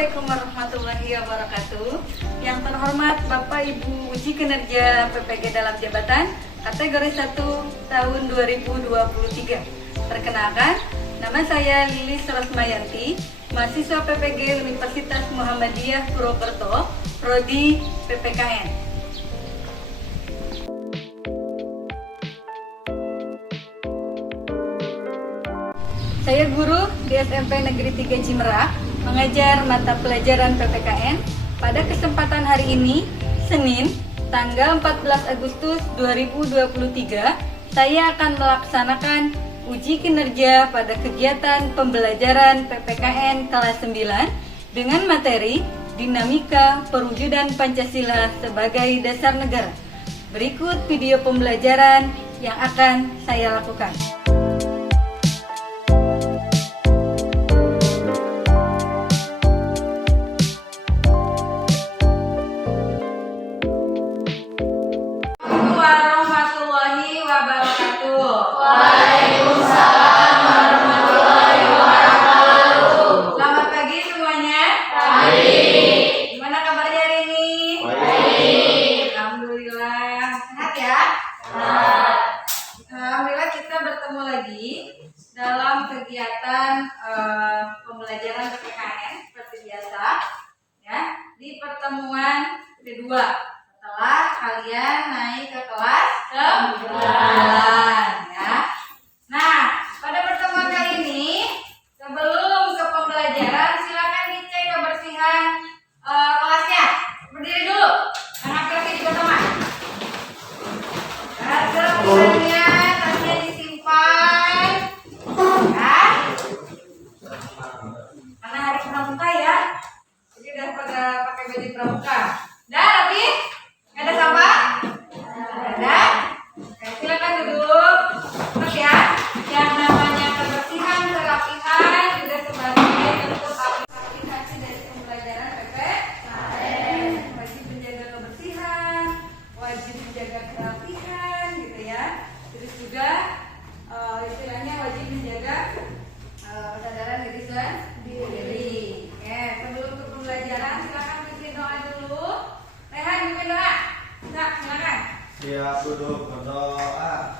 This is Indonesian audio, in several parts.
Assalamualaikum warahmatullahi wabarakatuh. Yang terhormat Bapak Ibu uji kinerja PPG dalam jabatan kategori 1 tahun 2023. Perkenalkan, nama saya Lilis Rosmayanti, mahasiswa PPG Universitas Muhammadiyah Purwokerto, Prodi PPKN. Saya guru di SMP Negeri 3 Cimerak, mengajar mata pelajaran PPKN. Pada kesempatan hari ini, Senin, tanggal 14 Agustus 2023, saya akan melaksanakan uji kinerja pada kegiatan pembelajaran PPKN kelas 9 dengan materi Dinamika Perwujudan Pancasila sebagai Dasar Negara. Berikut video pembelajaran yang akan saya lakukan. Bertemu lagi dalam kegiatan pembelajaran PPKN seperti biasa ya, di pertemuan kedua setelah kalian naik ke kelas 9 ya. Nah, pada pertemuan kali ini sebelum ke pembelajaran silakan dicek kebersihan kelasnya. Berdiri dulu, anak laki juga sama. Kebersihannya pramuka. Dah, Rapi? Gak ada sampah? Ada? Oke, silakan duduk. Terus ya, yang namanya kebersihan, kerapihan juga sebagai bentuk aplikasi dari pembelajaran PPKN. Wajib menjaga kebersihan, wajib menjaga kerapihan, gitu ya. Terus juga istilahnya wajib menjaga kesadaran diri sendiri. Oke, sebelum ke pembelajaran silakan doa dulu. Rehan bikin doa. Nah, silakan. Siap duduk berdoa.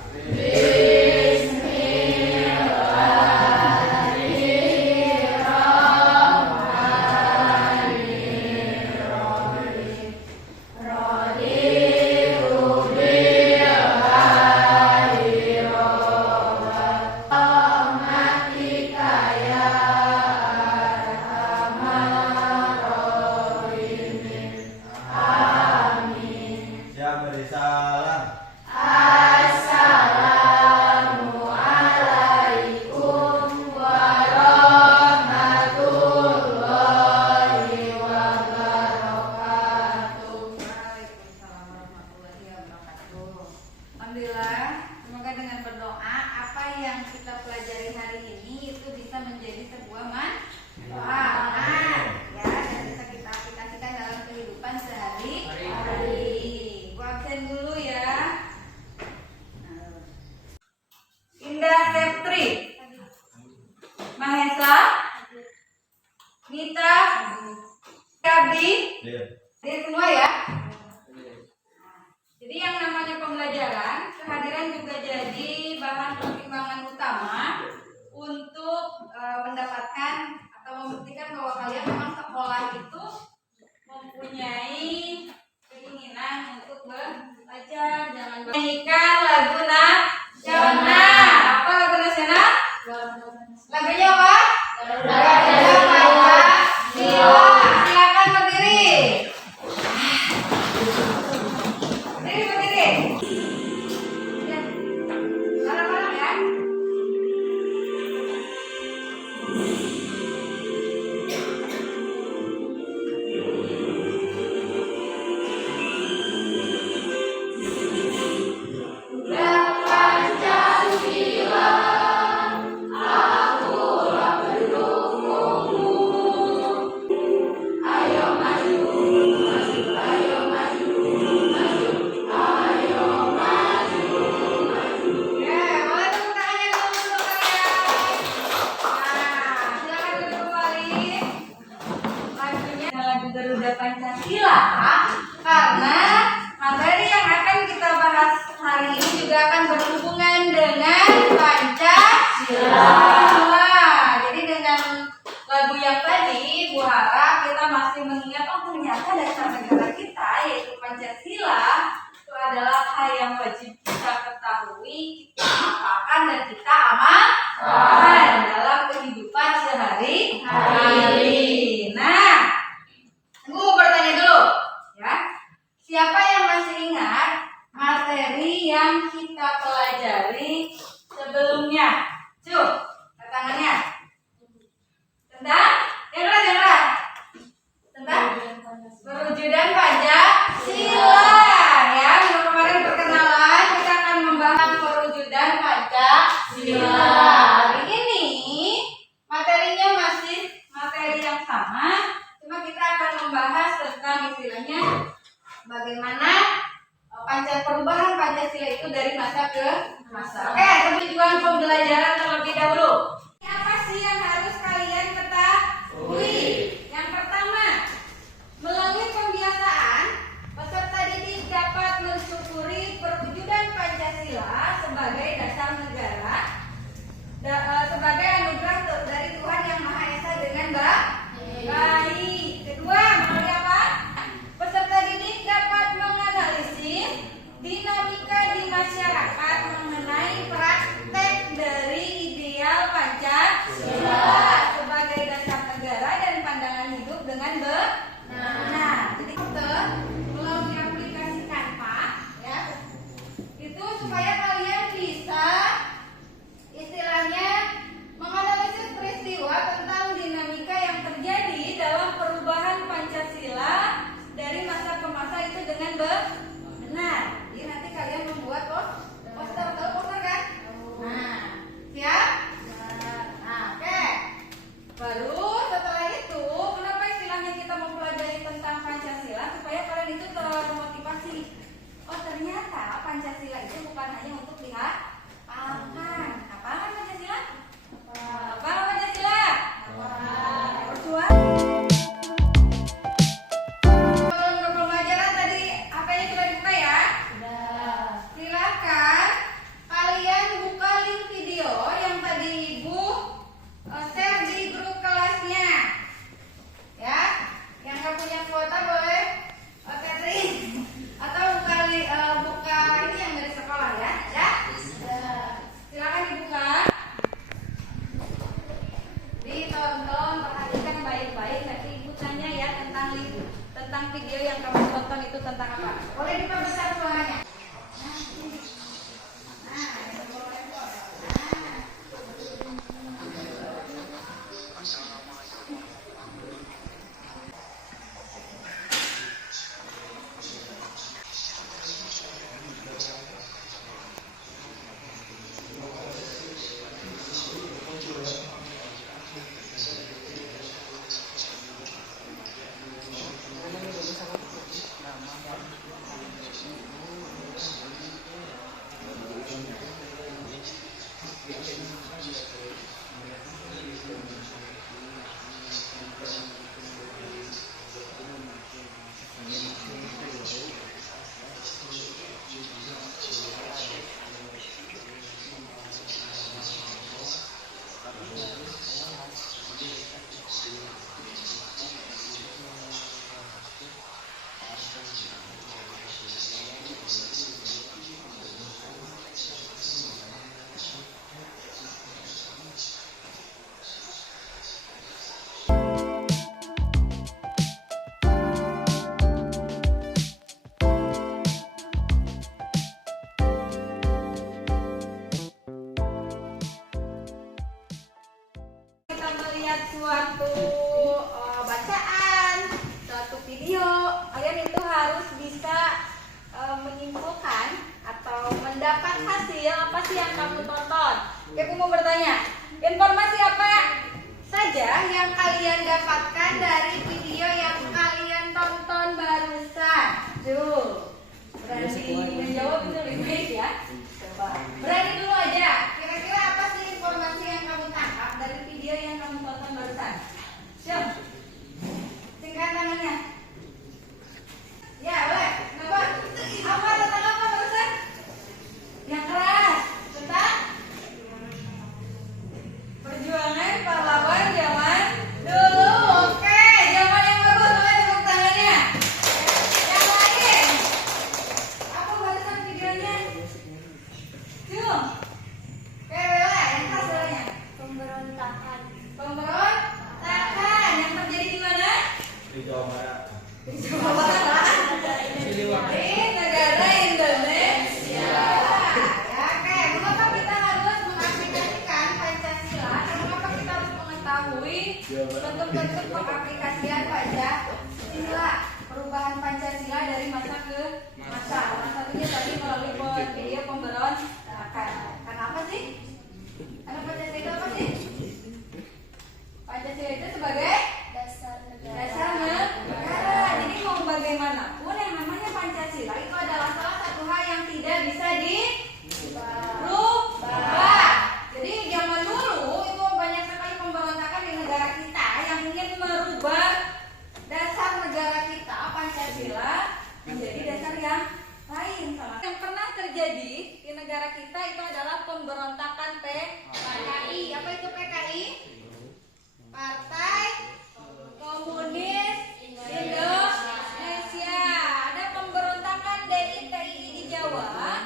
Alhamdulillah, semoga dengan berdoa apa yang kita pelajari hari ini itu bisa menjadi sebuah manfaat ya, dan bisa kita aplikasikan dalam kehidupan sehari-hari. Gua absen dulu ya. Indah Septri, Mahesa, Nita, Kabdi, dia semua ya. Jadi yang namanya pembelajaran, kehadiran juga jadi bahan pertimbangan utama untuk mendapatkan atau membuktikan bahwa kalian memang sekolah itu mempunyai keinginan untuk belajar. Jangan nyanyikan lagu nasional. Apa lagu nasional? Lagunya apa? Silakan berdiri. Garuda Pancasila karena materi yang akan kita bahas hari ini juga akan berhubungan dengan Pancasila. Jadi dengan lagu yang tadi, Bu Hara, kita masih mengingat ternyata dasar negara kita yaitu Pancasila itu adalah hal yang wajib kita ketahui, kita amalkan dan kita amalkan dalam kehidupan sehari-hari. Nah, aku mau bertanya dulu, ya. Siapa yang masih ingat materi yang kita pelajari sebelumnya? Cuk, tangannya. Tentang? Yang keras. Tentang? Perwujudan Pancasila. Ya, minggu kemarin perkenalan kita akan membahas perwujudan Pancasila. Hari ini materinya masih materi yang sama, cuma kita akan membahas tentang istilahnya bagaimana perubahan Pancasila itu dari masa ke masa. Oke, tujuan pembelajaran terlebih dahulu. Apa sih yang harus kalian ketahui? Yang pertama, melalui pembiasaan, peserta didik dapat mensyukuri perwujudan Pancasila sebagai dasar negara, sebagai anugerah dari Tuhan Yang Maha Esa dengan baik. Kedua, melalui apa? Peserta didik dapat menganalisis dinamika di masyarakat mengenai praktek dari ideal Pancasila sebagai dasar negara dan pandangan hidup dengan benar. Jadi kita melalui aplikasi Canva, ya, itu supaya kalian bisa istilahnya menganalisis peristiwa tentang dinamika yang terjadi dalam perubahan Pancasila dari masa ke masa itu dengan benar. Jadi nanti kalian membuat poster kan? Nah, siap? Nah, oke. Baru setelah itu, kenapa istilahnya kita mempelajari tentang Pancasila supaya kalian itu termotivasi. Oh, ternyata Pancasila itu bukan hanya untuk dihafalkan. Hafalkan Pancasila? Hafal Pancasila? Bersuara. Pembelajaran tadi HP-nya sudah dibuka ya? Silakan kalian buka link video yang tadi Ibu share di grup kelasnya. Ya, yang nggak punya kuota boleh catering atau buka ini yang dari sekolah ya. Ya. Silakan dibuka. Ditonton, perhatikan baik-baik. Nanti Ibu tanya ya tentang video yang kamu tonton itu tentang apa. Boleh diperbesar suaranya. Suatu bacaan, suatu video, kalian itu harus bisa menyimpulkan atau mendapat hasil apa sih yang kamu tonton. Oke, aku mau bertanya, informasi apa saja yang kalian dapatkan dari video yang kalian tonton barusan? Tuh, berani menjawab itu lebih baik ya. Coba, berani dulu aja. Kira-kira apa sih informasi yang kamu tangkap dari video yang kamu tonton barusan? Siap? Singkat tangannya. Di Jawa Barat. Di negara Indonesia. Ya, oke. Mengapa kita harus mengaplikasikan Pancasila? Dan mengapa kita harus mengetahui bentuk-bentuk pengaplikasian Pancasila? Perubahan Pancasila dari masa ke masa. Salah satunya tadi melalui video pemberontakan. Karena apa sih? Karena Pancasila itu apa sih? Pancasila itu sebagai dasar negara. Jadi mau bagaimanapun yang namanya Pancasila itu adalah salah satu hal yang tidak bisa dirubah. Jadi zaman dulu itu banyak sekali pemberontakan di negara kita yang ingin merubah dasar negara kita Pancasila menjadi dasar yang lain. Yang pernah terjadi di negara kita itu adalah pemberontakan PKI. Apa itu PKI? Partai Komunis Indonesia. Ada pemberontakan DITII di Jawa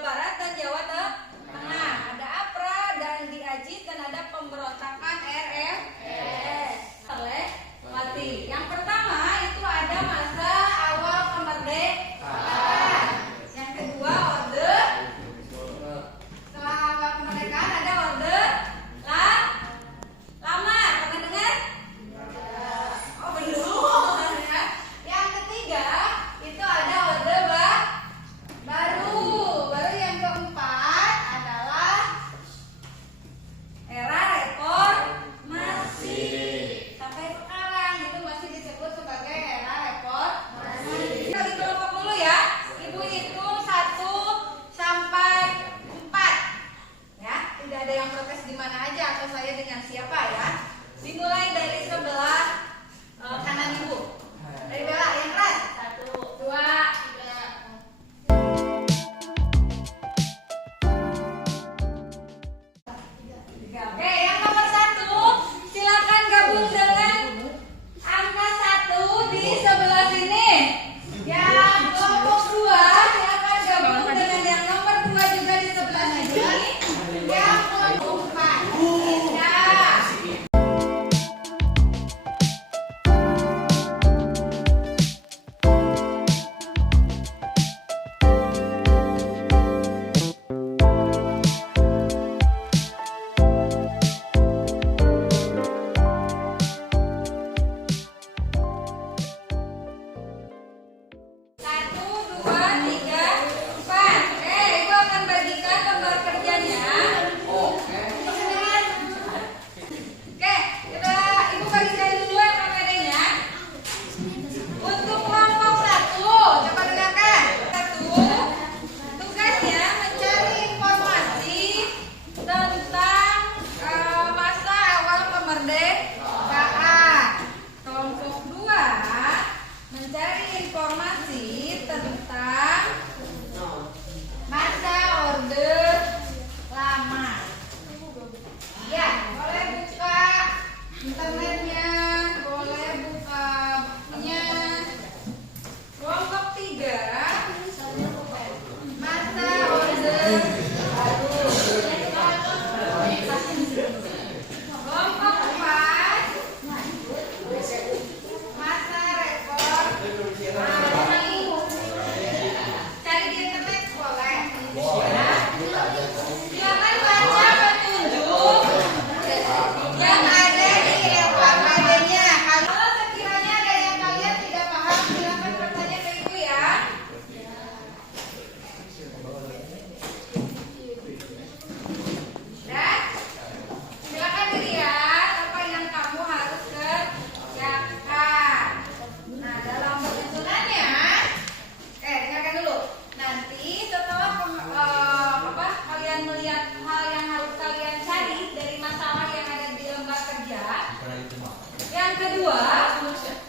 Barat dan Jawa Tengah. Ada APRA dan DIAJIS dan ada pemberontakan RFS. Mati. Yang pertama itu ada masa awal kemerdekaan. Yang kedua orde. Setelah awal kemerdekaan ada orde lama. Pernah dengar? Oh belum. Yang ketiga itu ada orde baru. Baru yang keempat adalah era reformasi. Sampai sekarang itu masih disebut sebagai era reformasi. Kita bagi kelompok dulu ya. Ibu hitung 1 sampai 4. Ya, tidak ada yang protes di mana aja atau saya dengan siapa ya. Dimulai dari sebelah kanan ibu. Dari Bella yang keras. 1, 2, 3. Oke, yang nomor 1 silakan gabung dengan angka 1 di sebelah sini. Yang kelompok 2 silakan gabung dengan yang nomor 2 juga di sebelah sini. Yang kelompok 4. Ya.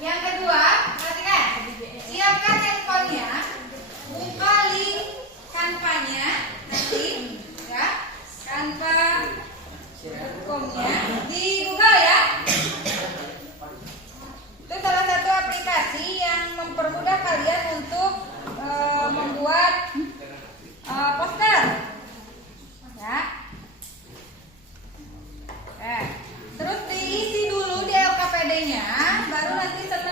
Yang kedua, perhatikan. Siapkan handphonenya, buka link kanvanya nanti, ya. Canva.com-nya di Google ya. Itu salah satu aplikasi yang mempermudah kalian untuk membuat poster, ya. Terus diisi dulu di LKPD-nya, baru nanti setelah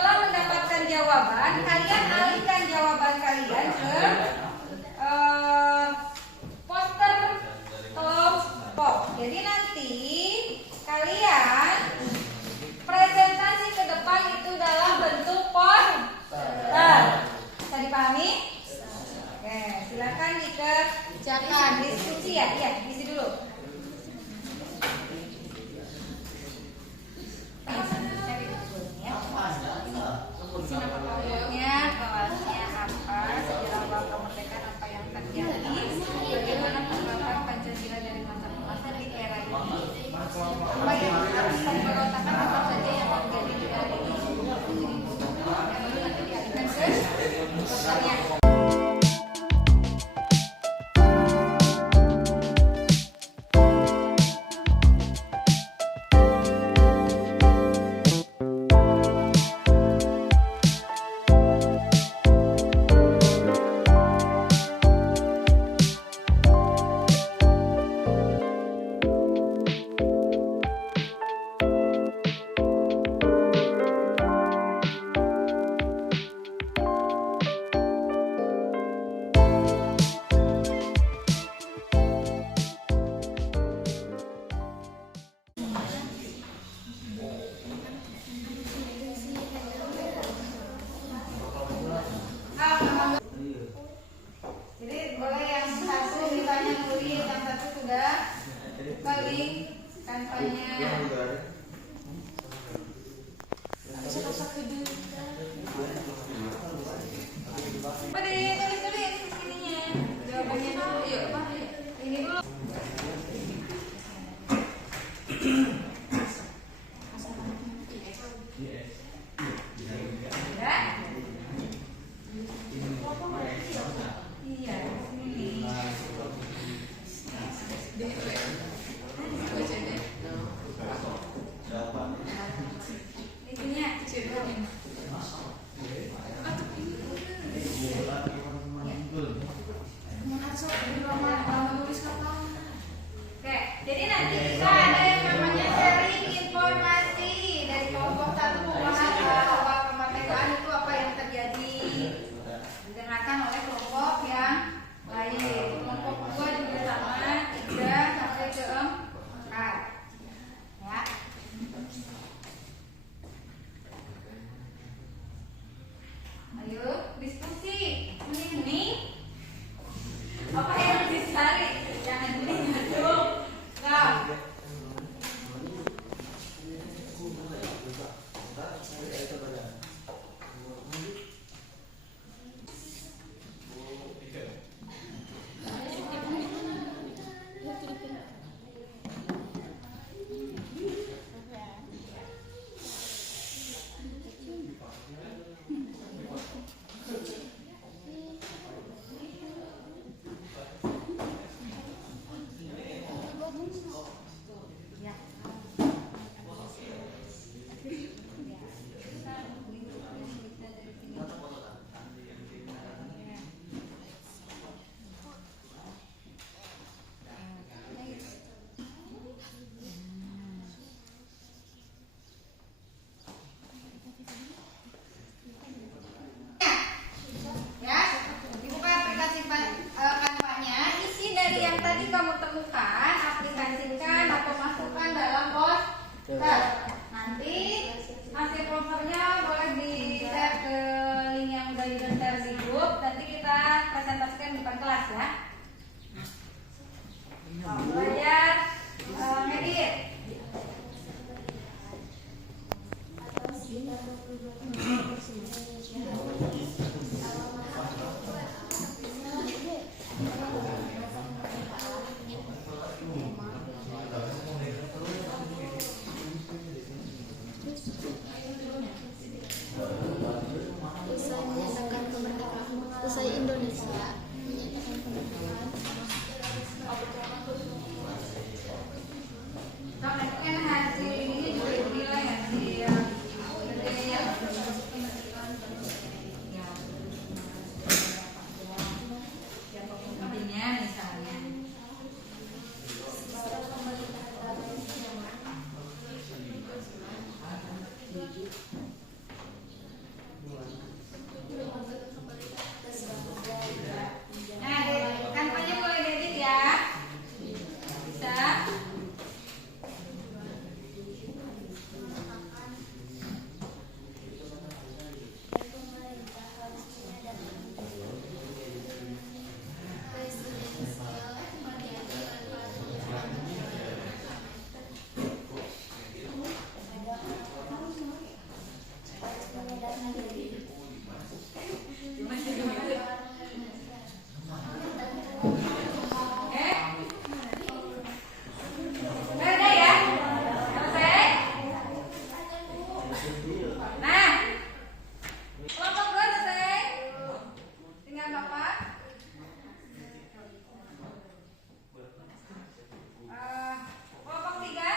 Ya. Ya, dibuka aplikasi Canva-nya. Isi dari yang tadi kamu temukan, aplikasikan atau masukkan dalam poster. Nanti hasil posternya boleh di-share ke link yang udah di-share di grup. Nanti kita presentasikan di depan kelas ya. Belajar ngedit. Usai menyatakan kemerdekaan, usai Indonesia menyatakan kemerdekaan. Kan hasil ini juga dinilai hasil intinya misalnya nah, kampanye boleh diedit ya, bisa. Udah ya? Selesai? Nah, kelompok 2 selesai? Tinggal Bapak. Kelompok 3.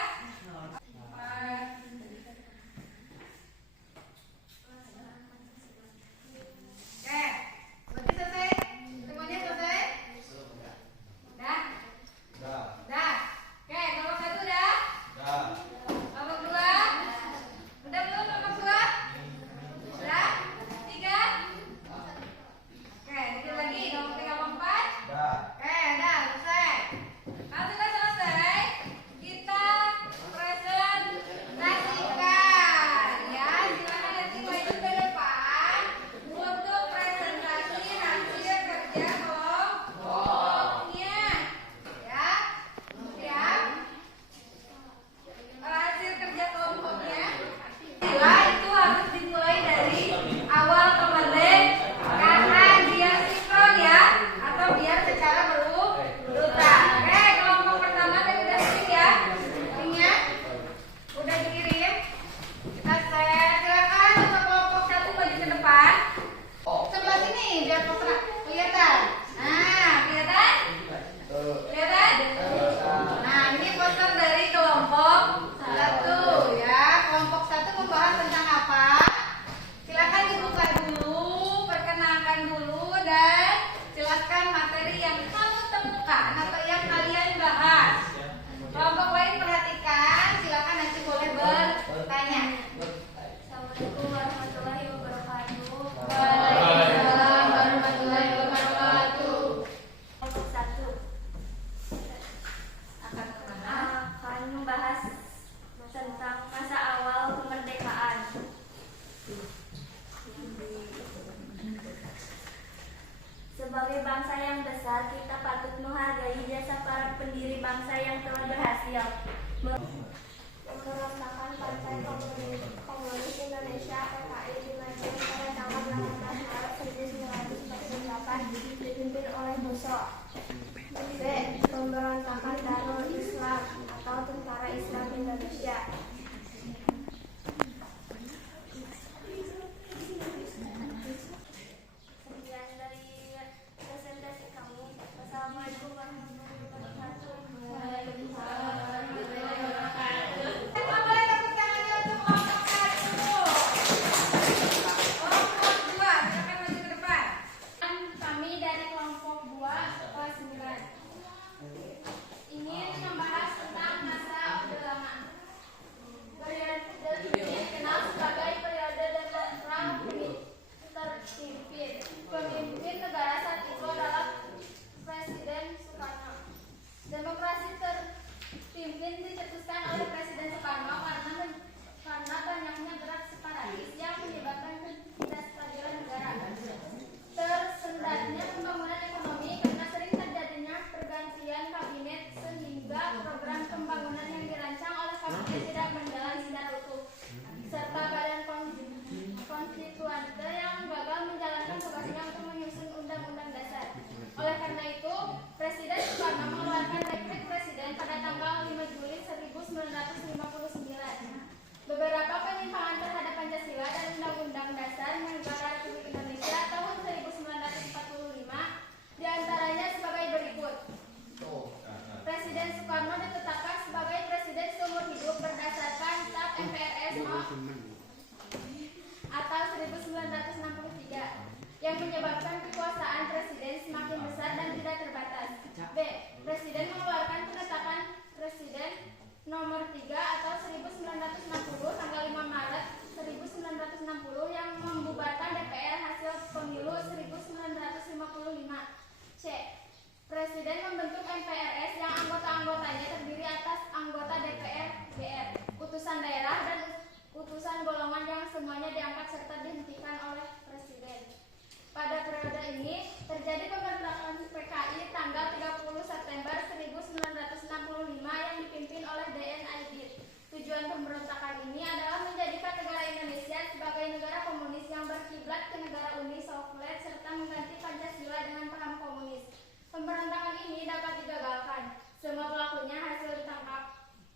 pamflet serta mengganti Pancasila dengan paham komunis. Pemberontakan ini dapat digagalkan. Semua pelakunya hasil ditangkap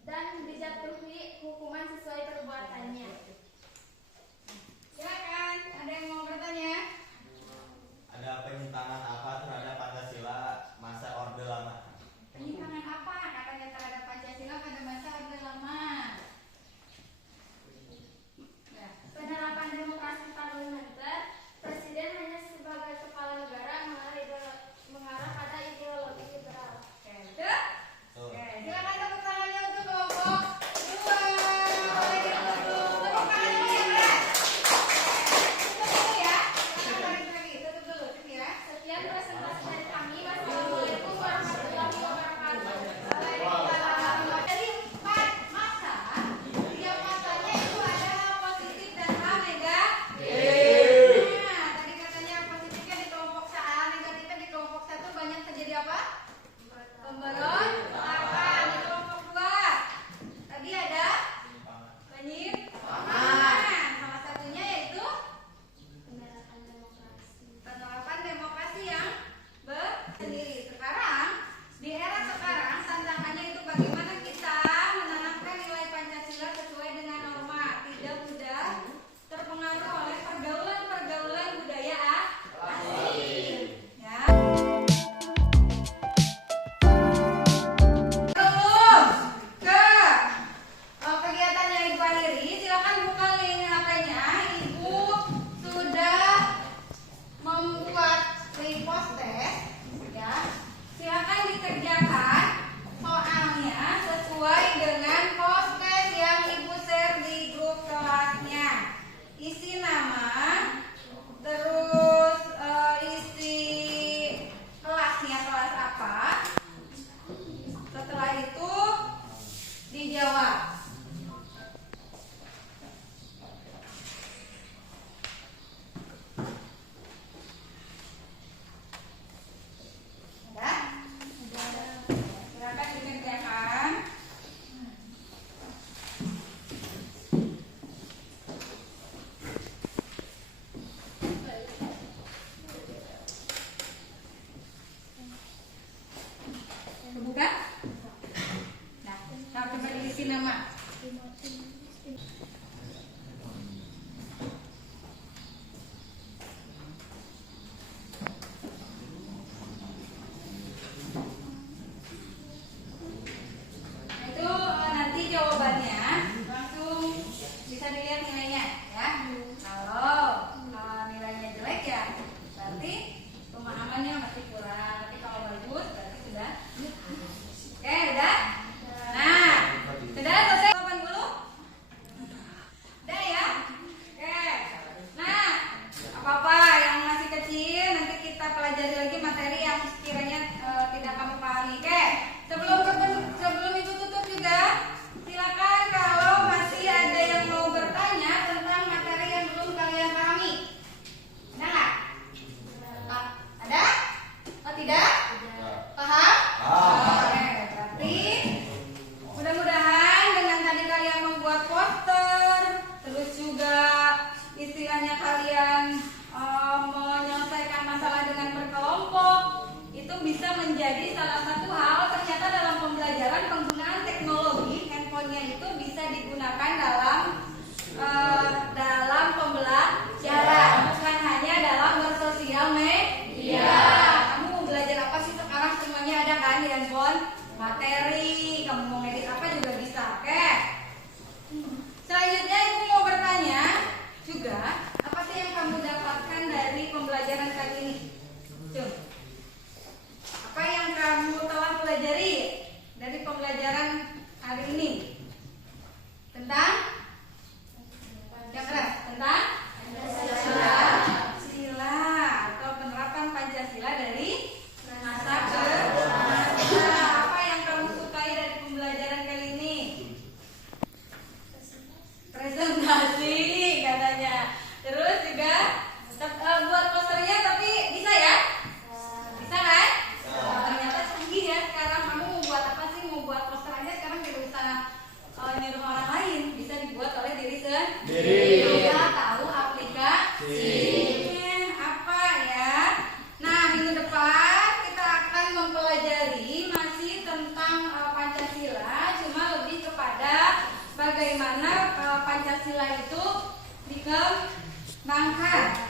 dan dijatuhi hukuman sesuai perbuatannya. Silakan, ada yang mau bertanya? Ada penyimpangan apa terhadap Pancasila masa Orde Lama? Penyimpangan apa katanya terhadap Pancasila pada masa Orde Lama? Ya. Penerapan demokrasi parlementer, presiden hanya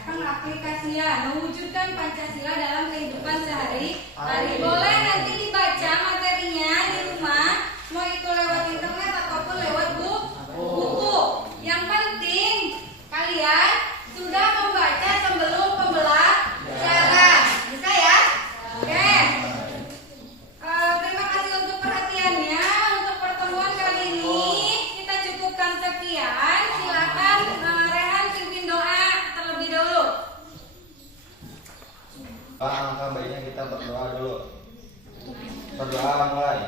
pengaplikasian mewujudkan Pancasila dalam kehidupan sehari-hari. Boleh nanti dibaca materinya di rumah, mau itu lewat internet ataupun lewat buku. Yang penting kalian sudah membaca sebelum pembelajaran. Bisa ya? Oke. Terima kasih untuk perhatiannya. Untuk pertemuan kali ini kita cukupkan sekian. Silakan Rehan pimpin doa terlebih dahulu. Pak, alangkah baiknya kita berdoa dulu. Berdoa mulai.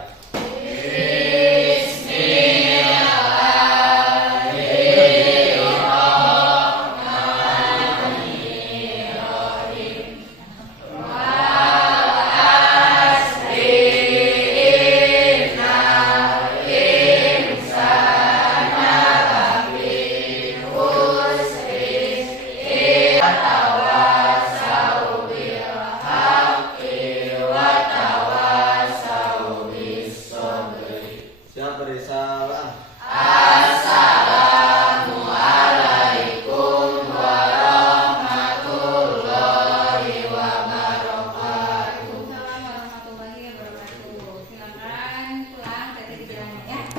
Siap beri salam. Assalamualaikum warahmatullahi wabarakatuh. Silakan pulang, tadi di jalannya ya.